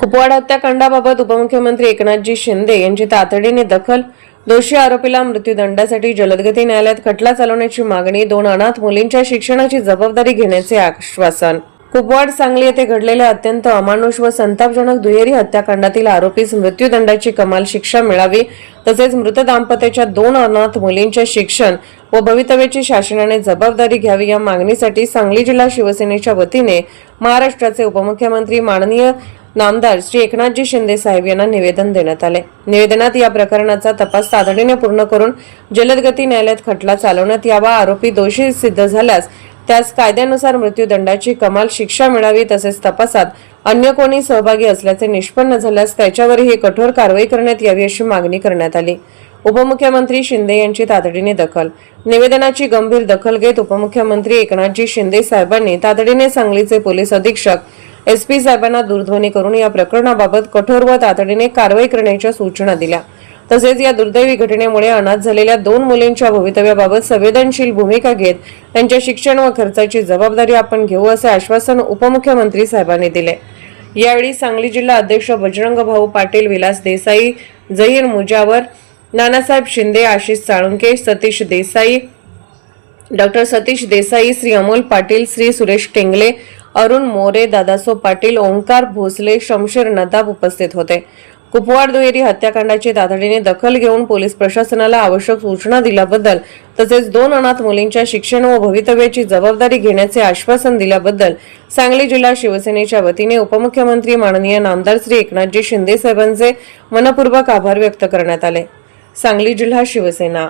कुपवाड हत्याकांडाबाबत उपमुख्यमंत्री एकनाथजी शिंदे यांची तातडीने दखल. दोषी आरोपीला मृत्यूदंडासाठी जलदगती न्यायालयात खटला चालवण्याची मागणी. 2 अनाथ मुलींच्या शिक्षणाची जबाबदारी घेण्याचे आश्वासन. कुपवाड सांगली येथे घडलेल्या अत्यंत अमानुष व संतापजनक दुहेरी हत्याकांडातील आरोपीस मृत्यूदंडाची कमाल शिक्षा मिळावी तसेच मृत दाम्पत्याच्या 2 अनाथ मुलींच्या शिक्षण व भवितव्याची शासनाने जबाबदारी घ्यावी या मागणीसाठी सांगली जिल्हा शिवसेनेच्या वतीने महाराष्ट्राचे उपमुख्यमंत्री माननीय नामदार श्री एकनाथजी शिंदे साहेब यांना निवेदन देण्यात आले. निवेदनात या प्रकरणाचा तपास तातडीने पूर्ण करून जलदगती न्यायालयात खटला चालवण्यात यावा. आरोपी दोषी सिद्ध झाल्यास त्यास कायद्यानुसार मृत्यूदंडाची कमाल शिक्षा मिळावी तसेच तपासात अन्य कोणी सहभागी असल्याचे निष्पन्न झाल्यास त्याच्यावरही कठोर कारवाई करण्यात यावी अशी मागणी करण्यात आली. उपमुख्यमंत्री शिंदे यांची तातडीने दखल. निवेदनाची गंभीर दखल घेत उपमुख्यमंत्री एकनाथजी शिंदे साहेबांनी तातडीने सांगलीचे पोलीस अधीक्षक SP साहेबांना दूरध्वनी करून या प्रकरणाबाबत कठोर व तातडीने कारवाई करण्याच्या सूचना दिल्या. तसेच या दुर्दैवी घटनेमुळे अनाथ झालेल्या 2 मुलींच्या भवितव्याबाबत संवेदनशील भूमिका घेत त्यांच्या शिक्षण व खर्चाची जबाबदारी आपण घेऊ असे आश्वासन उपमुख्यमंत्री साहेबांनी दिले. यावेळी सांगली जिल्हा अध्यक्ष बजरंग भाऊ पाटील, विलास देसाई, जहीर मुजावर, नानासाहेब शिंदे, आशिष साळुंके, सतीश देसाई, डॉक्टर सतीश देसाई, श्री अमोल पाटील, श्री सुरेश टेंगले, अरुण मोरे, दादासो पाटील, ओंकार भोसले, शमशेर नदाब उपस्थित होते. कुपवाड दुहेरी हत्याकांडाची तातडीने दखल घेऊन पोलीस प्रशासनाला आवश्यक सूचना दिल्याबद्दल तसेच 2 अनाथ मुलींच्या शिक्षण व भवितव्याची जबाबदारी घेण्याचे आश्वासन दिल्याबद्दल सांगली जिल्हा शिवसेनेच्या वतीने उपमुख्यमंत्री माननीय नामदार श्री एकनाथजी शिंदे साहेबांचे मनपूर्वक आभार व्यक्त करण्यात आले. सांगली जिल्हा शिवसेना.